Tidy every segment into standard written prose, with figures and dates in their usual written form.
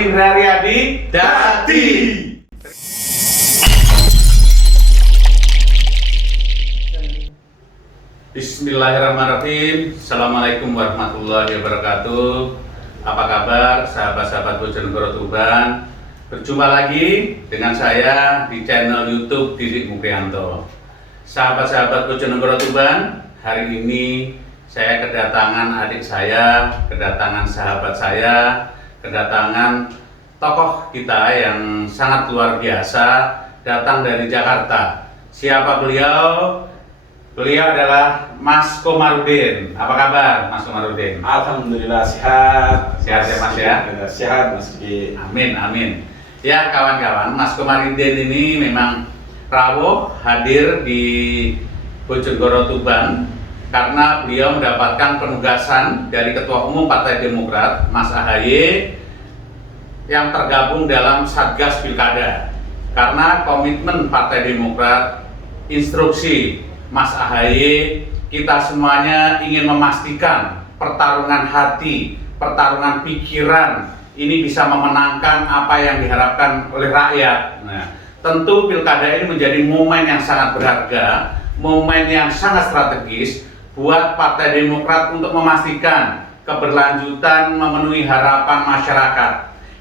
Indra Riyadi Dati. Bismillahirrahmanirrahim. Assalamualaikum warahmatullahi wabarakatuh. Apa kabar sahabat-sahabat Bojonegoro Tuban? Berjumpa lagi dengan saya di channel YouTube Didik Mukrianto. Sahabat-sahabat Bojonegoro Tuban, hari ini saya kedatangan adik saya, kedatangan sahabat saya, kedatangan tokoh kita yang sangat luar biasa, datang dari Jakarta. Siapa beliau? Beliau adalah Mas Komarudin. Apa kabar Mas Komarudin? Alhamdulillah sehat. Sehat ya Mas ya? Sehat Mas Diki. Amin, amin. Ya kawan-kawan, Mas Komarudin ini memang rawuh hadir di Bojonegoro Tuban karena beliau mendapatkan penugasan dari Ketua Umum Partai Demokrat, Mas AHY, yang tergabung dalam Satgas Pilkada. Karena komitmen Partai Demokrat, instruksi Mas AHY, kita semuanya ingin memastikan pertarungan hati, pertarungan pikiran ini bisa memenangkan apa yang diharapkan oleh rakyat. Nah, tentu Pilkada ini menjadi momen yang sangat berharga, momen yang sangat strategis buat Partai Demokrat untuk memastikan keberlanjutan memenuhi harapan masyarakat.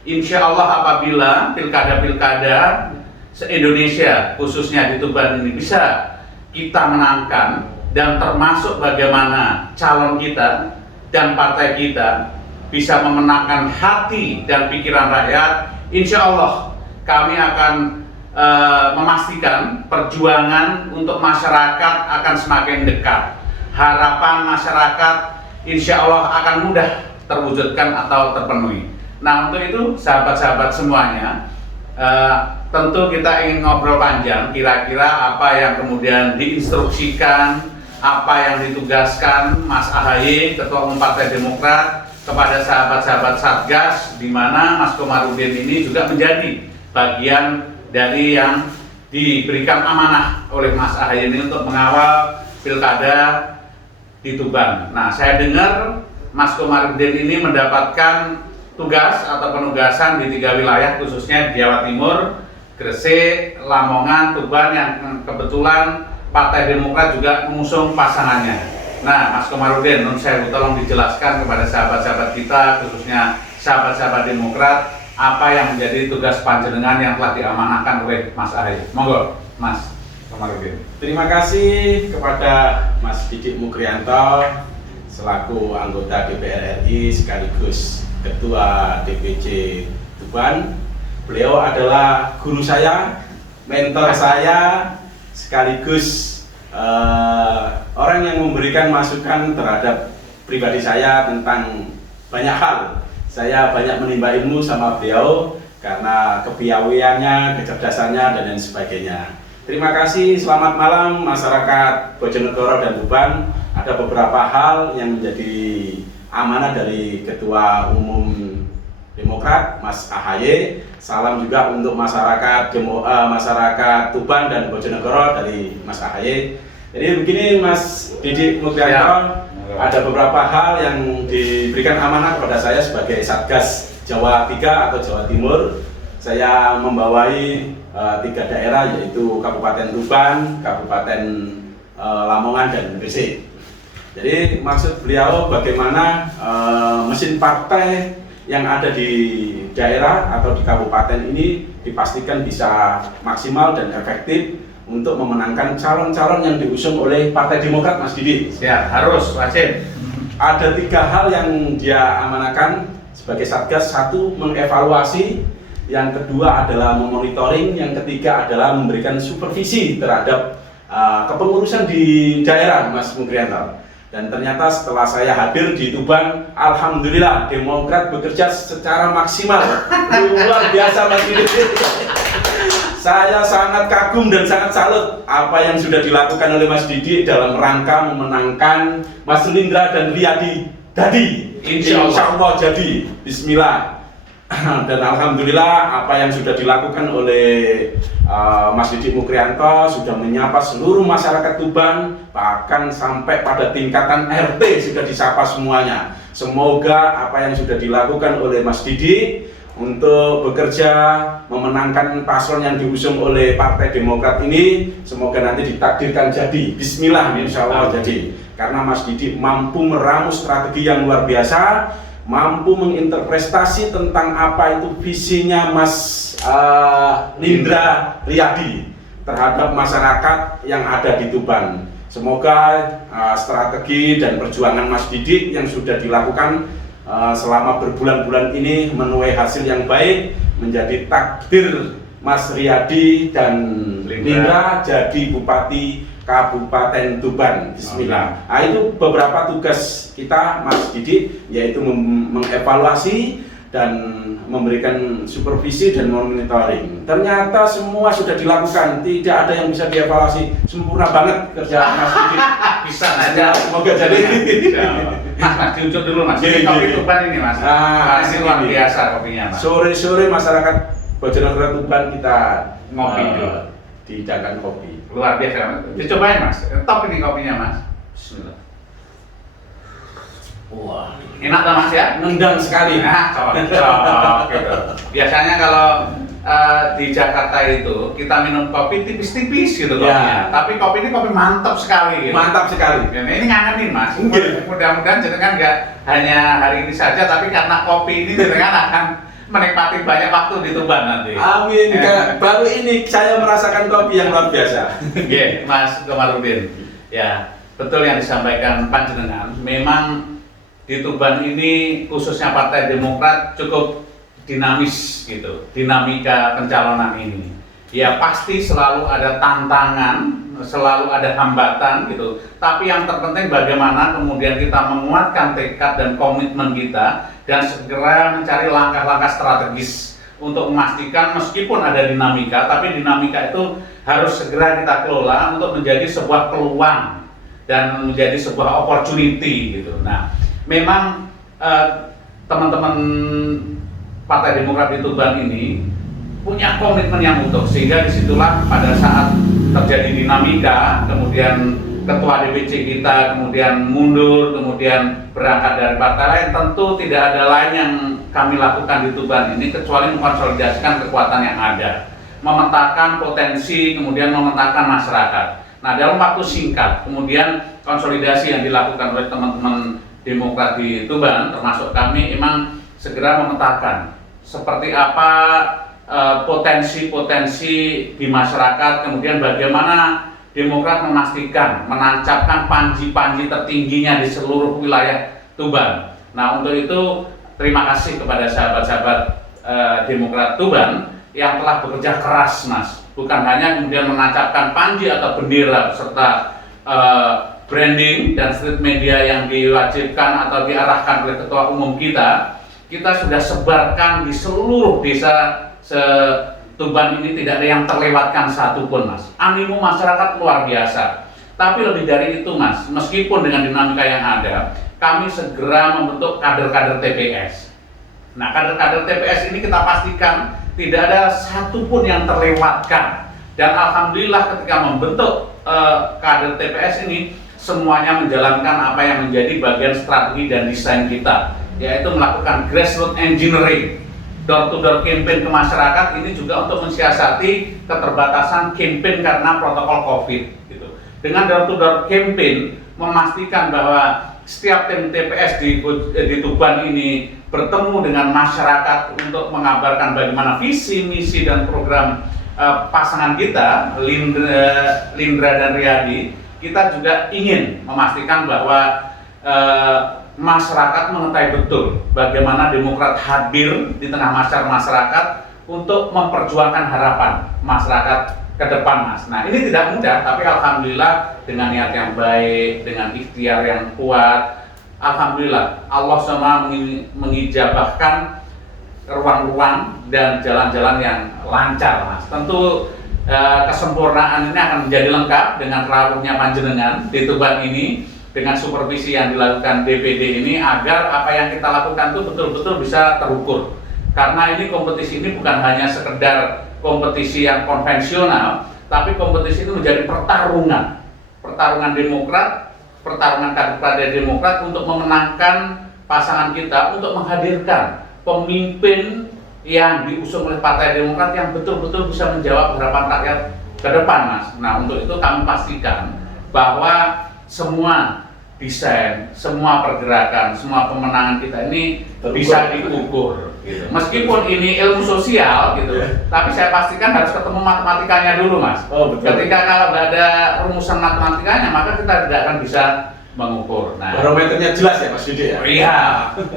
Insya Allah apabila pilkada-pilkada se-Indonesia khususnya di Tuban ini bisa kita menangkan dan termasuk bagaimana calon kita dan partai kita bisa memenangkan hati dan pikiran rakyat, insya Allah kami akan memastikan perjuangan untuk masyarakat akan semakin dekat. Harapan masyarakat insya Allah akan mudah terwujudkan atau terpenuhi. Nah, untuk itu sahabat-sahabat semuanya, tentu kita ingin ngobrol panjang kira-kira apa yang kemudian diinstruksikan, apa yang ditugaskan Mas AHY, Ketua Umum Partai Demokrat, kepada sahabat-sahabat Satgas, di mana Mas Komarudin ini juga menjadi bagian dari yang diberikan amanah oleh Mas AHY ini untuk mengawal pilkada di Tuban. Nah, saya dengar Mas Komarudin ini mendapatkan tugas atau penugasan di 3 wilayah, khususnya di Jawa Timur, Gresik, Lamongan, Tuban, yang kebetulan Partai Demokrat juga mengusung pasangannya. Nah, Mas Komarudin, menurut saya tolong dijelaskan kepada sahabat-sahabat kita, khususnya sahabat-sahabat Demokrat, apa yang menjadi tugas panjenengan yang telah diamanahkan oleh Mas AHY. Monggo, Mas Komarudin. Terima kasih kepada Mas Didik Mukrianto selaku anggota DPR RI sekaligus Ketua DPC Tuban. Beliau adalah guru saya, mentor saya, sekaligus orang yang memberikan masukan terhadap pribadi saya tentang banyak hal. Saya banyak menimba ilmu sama beliau karena kepiawaiannya, kecerdasannya, dan lain sebagainya. Terima kasih, selamat malam masyarakat Bojonegoro dan Tuban. Ada beberapa hal yang menjadi amanah dari Ketua Umum Demokrat, Mas AHY. Salam juga untuk masyarakat Tuban dan Bojonegoro dari Mas AHY. Jadi begini Mas Didik Mukrianto, ada beberapa hal yang diberikan amanah kepada saya sebagai Satgas Jawa 3 atau Jawa Timur. Saya membawai 3 daerah, yaitu Kabupaten Tuban, Kabupaten Lamongan, dan Gresik. Jadi maksud beliau bagaimana mesin partai yang ada di daerah atau di kabupaten ini dipastikan bisa maksimal dan efektif untuk memenangkan calon-calon yang diusung oleh Partai Demokrat, Mas Didi. Ya, harus, wajib. Ada 3 hal yang dia amanahkan sebagai Satgas. 1, mengevaluasi. Yang kedua adalah memonitoring. Yang ketiga adalah memberikan supervisi terhadap kepengurusan di daerah, Mas Mukrianto. Dan ternyata setelah saya hadir di Tuban, alhamdulillah Demokrat bekerja secara maksimal. Luar biasa Mas Didi. Saya sangat kagum dan sangat salut apa yang sudah dilakukan oleh Mas Didi dalam rangka memenangkan Mas Lindra dan Riyadi Dadi. Insya Allah jadi. Bismillah. Dan alhamdulillah apa yang sudah dilakukan oleh Mas Didik Mukrianto sudah menyapa seluruh masyarakat Tuban, bahkan sampai pada tingkatan RT sudah disapa semuanya. Semoga apa yang sudah dilakukan oleh Mas Didik untuk bekerja memenangkan paslon yang diusung oleh Partai Demokrat ini. Semoga nanti ditakdirkan jadi. Bismillah, insya Allah jadi. Karena Mas Didi mampu meramu strategi yang luar biasa, mampu menginterpretasi tentang apa itu visinya Mas Lindra Riyadi terhadap masyarakat yang ada di Tuban. Semoga strategi dan perjuangan Mas Didi yang sudah dilakukan selama berbulan-bulan ini menuai hasil yang baik, menjadi takdir Mas Riyadi dan Lindra jadi Bupati Kabupaten Tuban. Bismillah. Nah, itu beberapa tugas kita Mas Didi, yaitu mengevaluasi dan memberikan supervisi dan monitoring. Ternyata semua sudah dilakukan, tidak ada yang bisa dievaluasi. Sempurna banget kerja Mas Didi. Bisa aja. Semoga jadi. Mas diunjuk dulu Mas. Ini kopi Tuban ini Mas. Ini luar biasa kopinya Mas. Sore-sore masyarakat Bojonegoro Tuban kita Ngopi dulu. dihidangkan kopi. Luar biasa. Dicobain Mas. Top ini kopinya Mas. Bismillah. Wah, Enak tak Mas ya? nendang sekali. Nah, cocok gitu. Biasanya kalau di Jakarta itu kita minum kopi tipis-tipis gitu kopinya. Tapi kopi ini kopi mantap sekali gitu. Mantap sekali. Dan ini ngangenin Mas. Iya. Mudah-mudahan jenengan nggak hanya hari ini saja, tapi karena kopi ini jenengan akan menikmati banyak waktu di Tuban nanti. Amin. Baru ini saya merasakan kopi yang luar biasa. Iya, Mas Komarudin. Ya, betul yang disampaikan panjenengan. Memang di Tuban ini khususnya Partai Demokrat cukup dinamis gitu, dinamika pencalonan ini. Ya pasti selalu ada tantangan, selalu ada hambatan gitu. Tapi yang terpenting bagaimana kemudian kita menguatkan tekad dan komitmen kita dan segera mencari langkah-langkah strategis untuk memastikan meskipun ada dinamika, tapi dinamika itu harus segera kita kelola untuk menjadi sebuah peluang dan menjadi sebuah opportunity gitu. Nah, memang teman-teman Partai Demokrat di Tuban ini punya komitmen yang utuh, sehingga disitulah pada saat terjadi dinamika, kemudian ketua DPC kita kemudian mundur, kemudian berangkat dari partai lain, tentu tidak ada lain yang kami lakukan di Tuban ini kecuali mengkonsolidasikan kekuatan yang ada, memetakan potensi, kemudian memetakan masyarakat. Nah, dalam waktu singkat, kemudian konsolidasi yang dilakukan oleh teman-teman Demokrat di Tuban, termasuk kami, memang segera memetakan seperti apa potensi-potensi di masyarakat, kemudian bagaimana Demokrat memastikan menancapkan panji-panji tertingginya di seluruh wilayah Tuban. Nah, untuk itu terima kasih kepada sahabat-sahabat Demokrat Tuban yang telah bekerja keras, Mas. Bukan hanya kemudian menancapkan panji atau bendera serta branding dan street media yang diwajibkan atau diarahkan oleh ketua umum kita sudah sebarkan di seluruh desa Tuban ini, tidak ada yang terlewatkan satupun, Mas. Animo masyarakat luar biasa. Tapi lebih dari itu, Mas, meskipun dengan dinamika yang ada, kami segera membentuk kader-kader TPS. Nah, kader-kader TPS ini kita pastikan tidak ada satupun yang terlewatkan. Dan alhamdulillah ketika membentuk kader TPS ini, semuanya menjalankan apa yang menjadi bagian strategi dan desain kita, yaitu melakukan grassroots engineering, door-to-door campaign ke masyarakat ini juga untuk mensiasati keterbatasan campaign karena protokol COVID gitu. Dengan door-to-door campaign memastikan bahwa setiap tim TPS di Tuban ini bertemu dengan masyarakat untuk mengabarkan bagaimana visi, misi, dan program pasangan kita, Lindra dan Riyadi. Kita juga ingin memastikan bahwa masyarakat mengetahui betul bagaimana Demokrat hadir di tengah masyarakat untuk memperjuangkan harapan masyarakat ke depan, Mas. Nah, ini tidak mudah, tapi alhamdulillah dengan niat yang baik, dengan ikhtiar yang kuat, alhamdulillah Allah semua mengijabahkan ruang-ruang dan jalan-jalan yang lancar, Mas. Tentu kesempurnaan ini akan menjadi lengkap dengan rawuhnya panjenengan di Tuban ini, dengan supervisi yang dilakukan DPD ini, agar apa yang kita lakukan itu betul-betul bisa terukur. Karena ini kompetisi ini bukan hanya sekedar kompetisi yang konvensional, tapi kompetisi itu menjadi pertarungan Demokrat, pertarungan kader Partai Demokrat untuk memenangkan pasangan kita, untuk menghadirkan pemimpin yang diusung oleh Partai Demokrat yang betul-betul bisa menjawab harapan rakyat ke depan, Mas. Nah, untuk itu kami pastikan bahwa semua desain, semua pergerakan, semua pemenangan kita ini bisa diukur. Gitu. Meskipun ini ilmu sosial, gitu, tapi saya pastikan harus ketemu matematikanya dulu, Mas. Oh, betul. Ketika kalau nggak ada rumusan matematikanya, maka kita tidak akan bisa mengukur. Nah, barometernya jelas ya Mas Didi ya? Iya,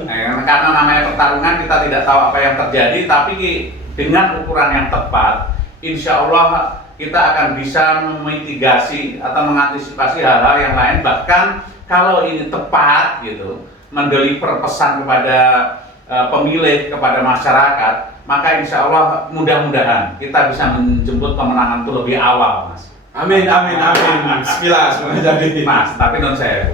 nah, karena namanya pertarungan kita tidak tahu apa yang terjadi, tapi dengan ukuran yang tepat, insya Allah kita akan bisa memitigasi atau mengantisipasi hal-hal yang lain. Bahkan kalau ini tepat gitu, mendeliver pesan kepada pemilih, kepada masyarakat, maka insya Allah mudah-mudahan kita bisa menjemput kemenangan itu lebih awal, Mas. Amin, amin, amin. Bismillah, semoga jadi. Mas, tapi non saya,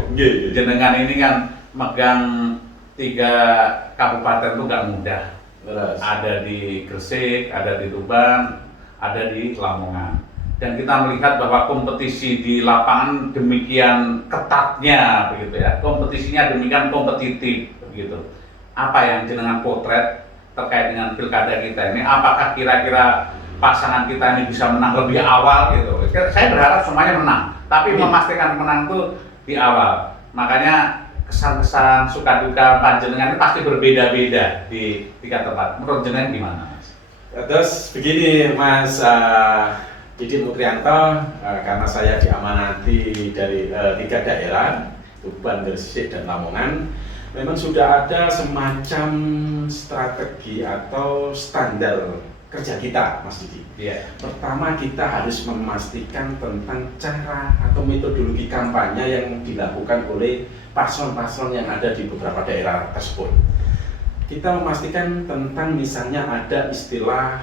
jenengan ini kan megang 3 kabupaten itu nggak mudah. Terus. Ada di Gresik, ada di Tuban, ada di Lamongan. Dan kita melihat bahwa kompetisi di lapangan demikian ketatnya, begitu ya. Kompetisinya demikian kompetitif, begitu. Apa yang jenengan potret terkait dengan pilkada kita ini? Apakah kira-kira pasangan kita ini bisa menang lebih awal gitu? Saya berharap semuanya menang, tapi memastikan menang itu di awal. Makanya kesan-kesan suka duka panjenengan ini pasti berbeda-beda di 3 tempat. Menurut jenengan gimana, Mas? Terus begini Mas Didi Mukrianto, karena saya diamanati dari 3 daerah, Tuban, Gresik, dan Lamongan, memang sudah ada semacam strategi atau standar kerja kita, Mas Didi. Iya. Pertama, kita harus memastikan tentang cara atau metodologi kampanye yang dilakukan oleh paslon-paslon yang ada di beberapa daerah tersebut. Kita memastikan tentang misalnya ada istilah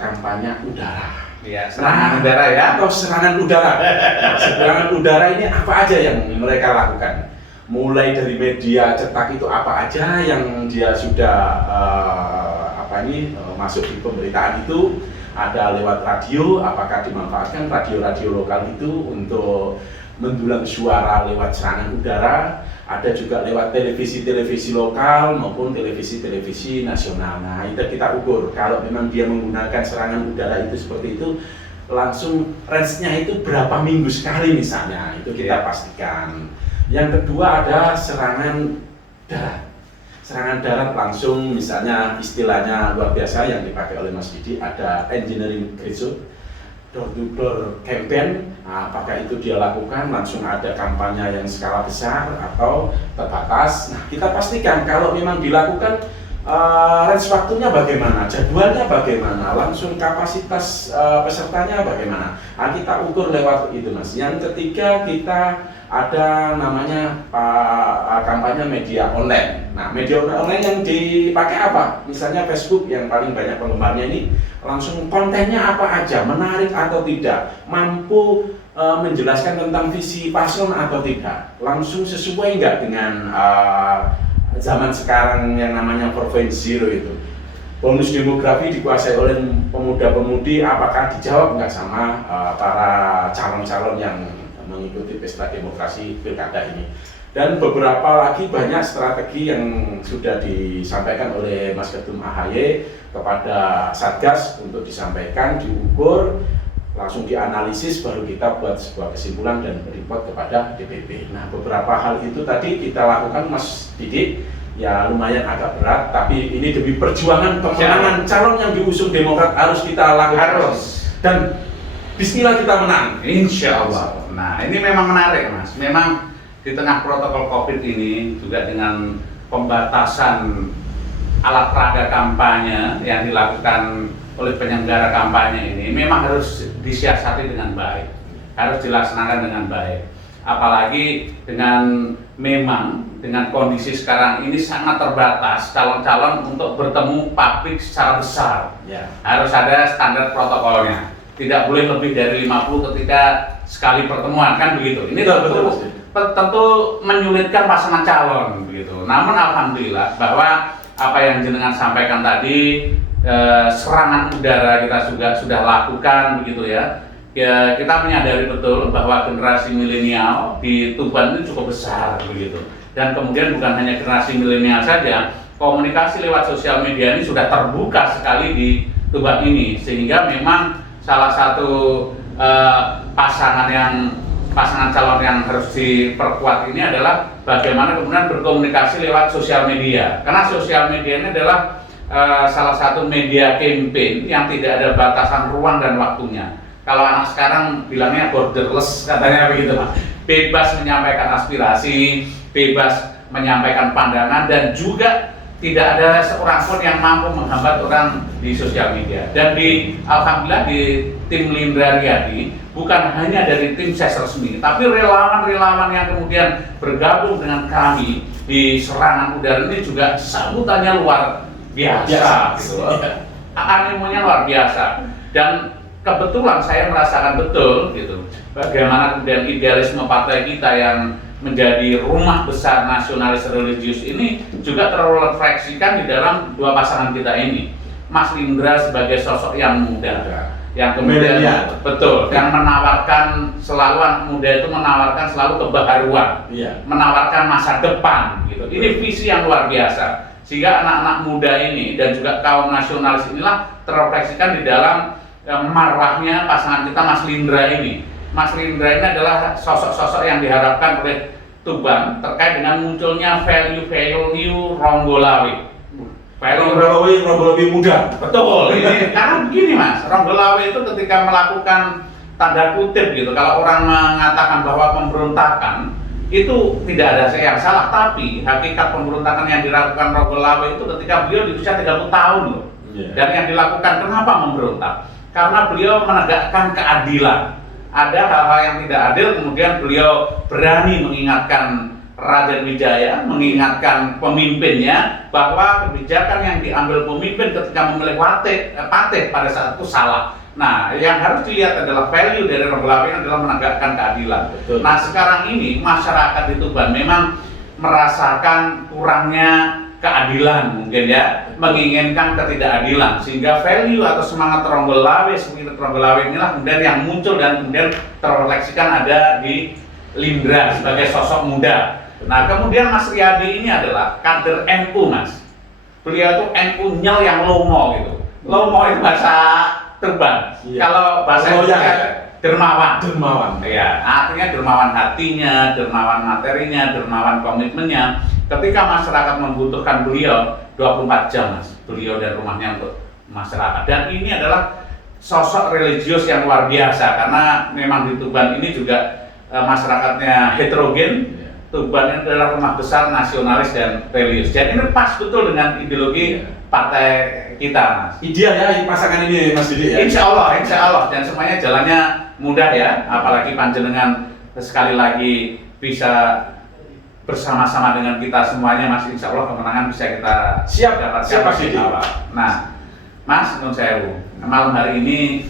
kampanye udara. Iya, serangan udara ya. Atau serangan udara. Nah, serangan udara ini apa aja yang mereka lakukan? Mulai dari media cetak itu apa aja yang dia sudah masuk di pemberitaan itu, ada lewat radio, apakah dimanfaatkan radio-radio lokal itu untuk mendulang suara lewat serangan udara, ada juga lewat televisi-televisi lokal maupun televisi-televisi nasional. Nah, itu kita ukur. Kalau memang dia menggunakan serangan udara itu seperti itu, langsung range-nya itu berapa minggu sekali misalnya, itu kita pastikan. Yang kedua ada serangan darat. Serangan darat langsung, misalnya istilahnya luar biasa yang dipakai oleh Mas Didi, ada engineering gresut, door to door campaign. Nah, apakah itu dia lakukan langsung ada kampanye yang skala besar atau terbatas. Nah, kita pastikan kalau memang dilakukan range waktunya bagaimana, jadwalnya bagaimana, langsung kapasitas pesertanya bagaimana. Nah, kita ukur lewat itu, Mas. Yang ketiga, kita ada namanya kampanye media online. Nah, media online yang dipakai apa? Misalnya Facebook yang paling banyak penggemarnya ini, langsung kontennya apa aja, menarik atau tidak, mampu menjelaskan tentang visi paslon atau tidak, langsung sesuai nggak dengan zaman sekarang yang namanya 4.0 itu. Bonus demografi dikuasai oleh pemuda-pemudi, apakah dijawab nggak sama para calon-calon yang mengikuti pesta demokrasi pilkada ini. Dan beberapa lagi banyak strategi yang sudah disampaikan oleh Mas Ketum AHY kepada Satgas untuk disampaikan, diukur, langsung dianalisis, baru kita buat sebuah kesimpulan dan report kepada DPP. Nah, beberapa hal itu tadi kita lakukan, Mas Didi, ya lumayan agak berat, tapi ini demi perjuangan kemenangan calon yang diusung Demokrat harus kita lakukan. Dan bismillah kita menang. Insya Allah. Nah, ini memang menarik, Mas. Memang di tengah protokol COVID ini juga dengan pembatasan alat peraga kampanye yang dilakukan oleh penyelenggara kampanye ini memang harus disiasati dengan baik, harus dilaksanakan dengan baik. Apalagi dengan dengan kondisi sekarang ini sangat terbatas calon-calon untuk bertemu publik secara besar. Ya. Harus ada standar protokolnya. Tidak boleh lebih dari 50 ketika sekali pertemuan, kan begitu. Ini tentu menyulitkan pasangan calon begitu. Namun alhamdulillah bahwa apa yang jenengan sampaikan tadi, serangan udara kita sudah lakukan begitu ya. Kita menyadari betul bahwa generasi milenial di Tuban itu cukup besar begitu. Dan kemudian bukan hanya generasi milenial saja, komunikasi lewat sosial media ini sudah terbuka sekali di Tuban ini, sehingga memang salah satu pasangan calon yang harus diperkuat ini adalah bagaimana kemudian berkomunikasi lewat sosial media, karena sosial media ini adalah salah satu media campaign yang tidak ada batasan ruang dan waktunya. Kalau anak sekarang bilangnya borderless, katanya begitu Mas. Bebas menyampaikan aspirasi, bebas menyampaikan pandangan, dan juga tidak ada seorang pun yang mampu menghambat orang di sosial media. Dan alhamdulillah di tim Lindra Riyadi bukan hanya dari tim ses resmi, tapi relawan-relawan yang kemudian bergabung dengan kami di serangan udara ini juga sambutannya luar biasa. Gitu. Animonya luar biasa. Dan kebetulan saya merasakan betul gitu bagaimana kemudian idealisme partai kita yang menjadi rumah besar nasionalis religius ini juga terrefleksikan di dalam dua pasangan kita ini. Mas Lindra sebagai sosok yang muda, yang kemudian betul, yang menawarkan selalu, anak muda itu menawarkan selalu kebaharuan, menawarkan masa depan gitu. Ini visi yang luar biasa, sehingga anak-anak muda ini dan juga kaum nasionalis inilah terrefleksikan di dalam marwahnya pasangan kita Mas Lindra ini. Mas Lindra ini adalah sosok-sosok yang diharapkan oleh Tuban terkait dengan munculnya value Ronggolawe. Ronggolawe muda. Betul. Ini karena begini Mas, Ronggolawe itu ketika melakukan tanda kutip gitu, kalau orang mengatakan bahwa pemberontakan itu tidak ada yang salah, tapi hakikat pemberontakan yang dilakukan Ronggolawe itu ketika beliau di usia 30 tahun loh. Dan yang dilakukan, kenapa memberontak? Karena beliau menegakkan keadilan. Ada hal-hal yang tidak adil, kemudian beliau berani mengingatkan Raden Wijaya, mengingatkan pemimpinnya bahwa kebijakan yang diambil pemimpin ketika memilih patih pada saat itu salah. Nah, yang harus dilihat adalah value dari Ronggolawe adalah menegakkan keadilan. Betul. Nah, sekarang ini masyarakat di Tuban memang merasakan kurangnya keadilan, mungkin ya, menginginkan ketidakadilan, sehingga value atau semangat Ronggolawe, spirit Ronggolawe inilah kemudian yang muncul dan kemudian terrefleksikan ada di Lindra sebagai sosok muda. Nah, kemudian Mas Riyadi ini adalah kader NU Mas. Beliau itu NU nyel yang lomo gitu. Lomo itu bahasa Tuban. Kalau bahasa Indonesia dermawan. Ya, artinya dermawan hatinya, dermawan materinya, dermawan komitmennya. Ketika masyarakat membutuhkan beliau 24 jam Mas, beliau dan rumahnya untuk masyarakat. Dan ini adalah sosok religius yang luar biasa, karena memang di Tuban ini juga masyarakatnya heterogen. Tuban ini adalah rumah besar nasionalis dan religius. Jadi ini pas betul dengan ideologi partai kita Mas. Ideal ya pasangan ini Mas Didi ya? Insya Allah, dan semuanya jalannya mudah ya, apalagi panjenengan sekali lagi bisa bersama-sama dengan kita semuanya Mas, insya Allah kemenangan bisa kita dapatkan di awal. Nah Mas, nun sewu, malam hari ini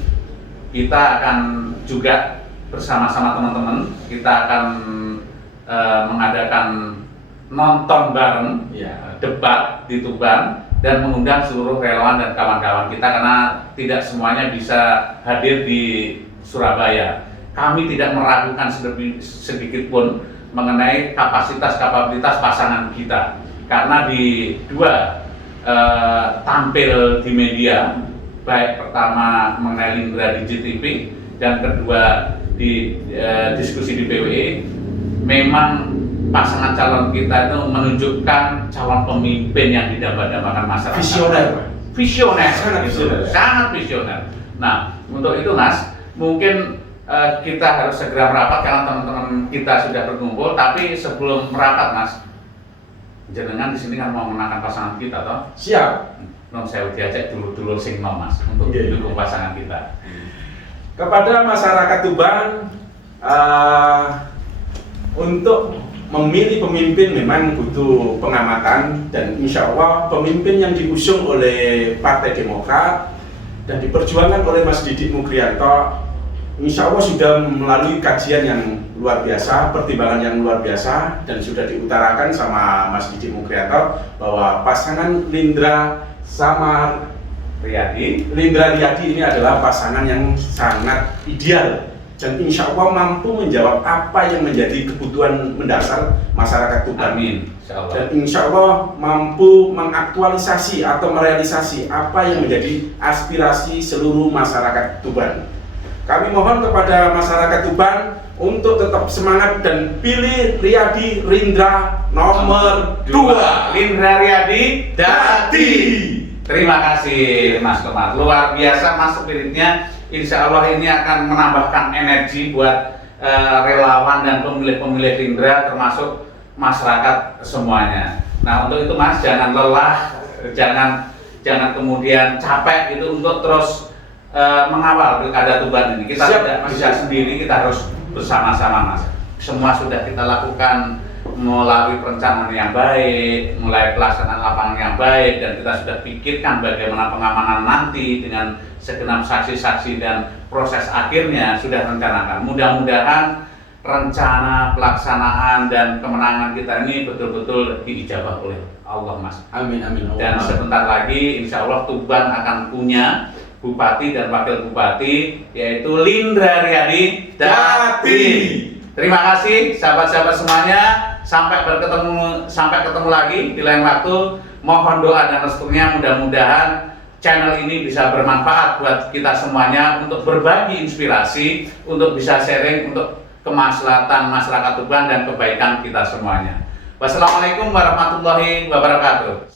kita akan juga bersama-sama teman-teman, kita akan mengadakan nonton bareng debat di Tuban dan mengundang seluruh relawan dan kawan-kawan kita, karena tidak semuanya bisa hadir di Surabaya. Kami tidak meragukan sedikit pun mengenai kapasitas pasangan kita, karena di dua tampil di media, baik pertama mengenai Lindra di GTV dan kedua di diskusi di PWE, memang pasangan calon kita itu menunjukkan calon pemimpin yang didambakan masyarakat. Visioner, sangat visioner. Nah, untuk itu Mas, mungkin kita harus segera merapat karena teman-teman kita sudah berkumpul. Tapi sebelum merapat Mas, jenengan di sini kan mau menangkan pasangan kita toh? Siap. Non saya diajak dulu sing nom Mas untuk mendukung pasangan kita. Kepada masyarakat Tuban, untuk memilih pemimpin memang butuh pengamatan, dan insya Allah pemimpin yang diusung oleh Partai Demokrat dan diperjuangkan oleh Mas Didik Mukrianto insya Allah sudah melalui kajian yang luar biasa, pertimbangan yang luar biasa, dan sudah diutarakan sama Mas Didik Mukrianto bahwa pasangan Lindra sama Riyadi ini adalah pasangan yang sangat ideal dan insya Allah mampu menjawab apa yang menjadi kebutuhan mendasar masyarakat Tuban. Amin. Insya Allah. Dan insya Allah mampu mengaktualisasi atau merealisasi apa yang menjadi aspirasi seluruh masyarakat Tuban. Kami mohon kepada masyarakat Tuban untuk tetap semangat dan pilih Riyadi Rindra nomor 2. Rindra Riyadi Dadi. Terima kasih Mas Komar, luar biasa Mas spiritnya. Insya Allah ini akan menambahkan energi buat relawan dan pemilih-pemilih Rindra termasuk masyarakat semuanya. Nah untuk itu Mas jangan lelah, jangan kemudian capek gitu untuk terus mengawal Pilkada Tuban ini. Kita tidak bisa sendiri, kita harus bersama-sama Mas. Semua sudah kita lakukan melalui perencanaan yang baik, mulai pelaksanaan lapangan yang baik, dan kita sudah pikirkan bagaimana pengamanan nanti dengan segenap saksi-saksi dan proses akhirnya sudah rencanakan. Mudah-mudahan rencana pelaksanaan dan kemenangan kita ini betul-betul diijabah oleh Allah Mas. Amin amin. Dan sebentar lagi insya Allah Tuban akan punya bupati dan wakil bupati, yaitu Rindra Riyadi Dadi. Terima kasih sahabat-sahabat semuanya. Sampai ketemu lagi di lain waktu. Mohon doa dan restunya, mudah-mudahan channel ini bisa bermanfaat buat kita semuanya untuk berbagi inspirasi, untuk bisa sharing untuk kemaslahatan masyarakat Tuban dan kebaikan kita semuanya. Wassalamualaikum warahmatullahi wabarakatuh.